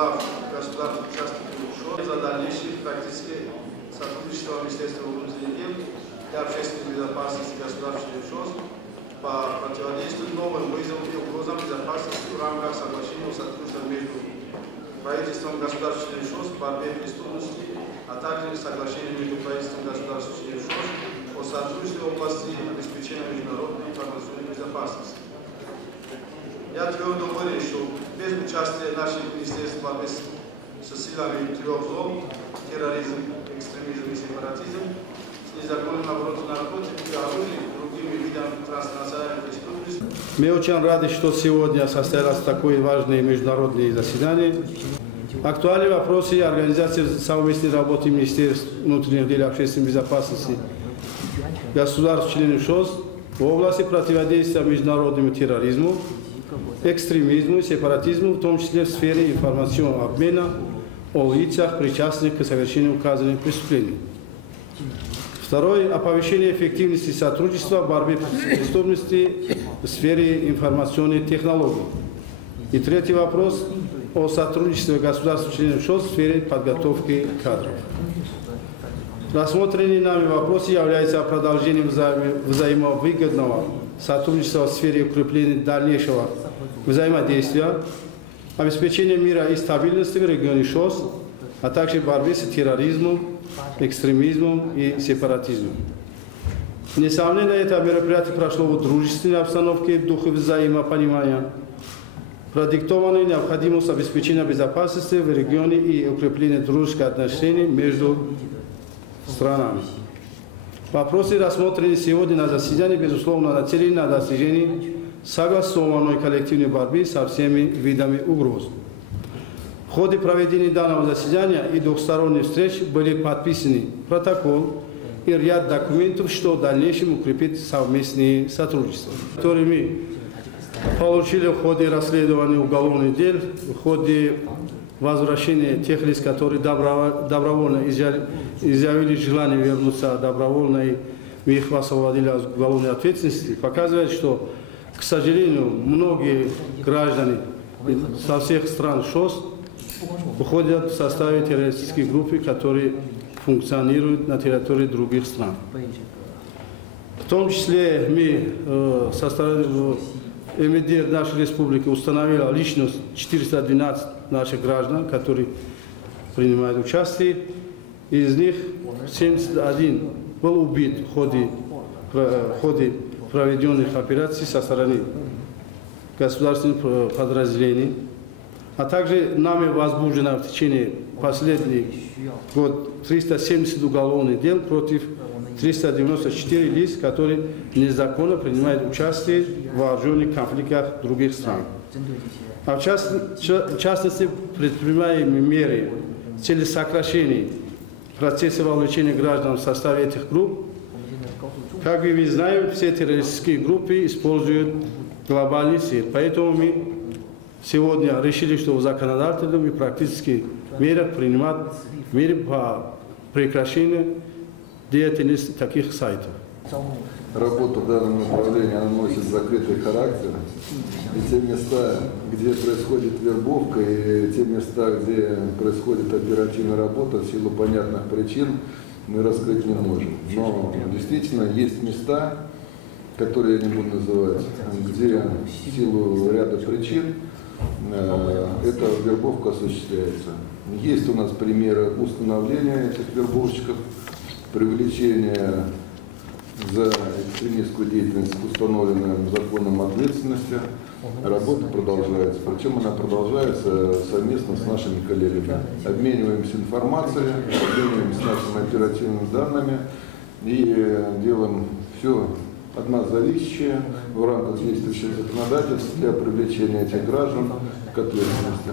глав государственных участников ШОС за дальнейшее практическое сотрудничество Министерства внутренних дел и общественной безопасности государственных ШОС по противодействию новым вызовам и угрозам безопасности в рамках соглашения о сотрудничестве между правительством государственных ШОС по борьбе преступности, а также соглашение между правительством государственных ШОС о сотрудничестве в области обеспечения международной информационной безопасности. Я твердо уверен, что без участия наших министерств борьбы со силами трех зол, терроризм, экстремизм и сепаратизм, с незаконным оборотом наркотиков и оружием, другими видами транснациональной преступности. Мы очень рады, что сегодня состоялось такое важное международное заседание. Актуальные вопросы организации совместной работы Министерств внутренних дел и общественной безопасности государств-членов ШОС в области противодействия международному терроризму, экстремизму, сепаратизму, в том числе в сфере информационного обмена о лицах, причастных к совершению указанных преступлений. Второе – оповещение эффективности сотрудничества в борьбе с преступностью в сфере информационных технологий. И третий вопрос – о сотрудничестве государств-членов ШОС в сфере подготовки кадров. Рассмотренные нами вопросы являются продолжением взаимовыгодного сотрудничества в сфере укрепления дальнейшего взаимодействия, обеспечения мира и стабильности в регионе ШОС, а также борьбы с терроризмом, экстремизмом и сепаратизмом. Несомненно, это мероприятие прошло в дружественной обстановке, в духе взаимопонимания, продиктованной необходимостью обеспечения безопасности в регионе и укрепления дружеских отношений между странами. Вопросы, рассмотренные сегодня на заседании, безусловно, нацелены на достижение согласованной коллективной борьбы со всеми видами угроз. В ходе проведения данного заседания и двухсторонних встреч были подписаны протокол и ряд документов, что в дальнейшем укрепит совместное сотрудничество, которые мы получили в ходе расследования уголовных дел, в ходе возвращения тех лиц, которые добровольно изъявили желание вернуться добровольно, и мы их освободили от уголовной ответственности, показывает, что, к сожалению, многие граждане со всех стран ШОС входят в составе террористических групп, которые функционируют на территории других стран. В том числе мы со стороны МВД нашей республики установила личность 412 наших граждан, которые принимают участие. Из них 71 был убит в ходе проведенных операций со стороны государственных подразделений. А также нами возбуждено в течение последних год 370 уголовных дел против 394 лиц, которые незаконно принимают участие в вооруженных конфликтах других стран. А в частности, предпринимаемые меры в целях сокращения процесса вовлечения граждан в составе этих групп. Как мы знаем, все террористические группы используют глобальный сеть. Поэтому мы сегодня решили, что в законодательном и практических мерах принимать меры по прекращению деятельности таких сайтов. Работа в данном направлении носит закрытый характер. И те места, где происходит вербовка, и те места, где происходит оперативная работа, в силу понятных причин мы раскрыть не можем. Но действительно есть места, которые я не буду называть, где в силу ряда причин эта вербовка осуществляется. Есть у нас примеры установления этих вербовщиков, привлечения за экстремистскую деятельность к установленным законом ответственности. Работа продолжается. Причем она продолжается совместно с нашими коллегами. Обмениваемся информацией, обмениваемся нашими оперативными данными и делаем все от нас зависящее в рамках действующих законодательств для привлечения этих граждан к ответственности.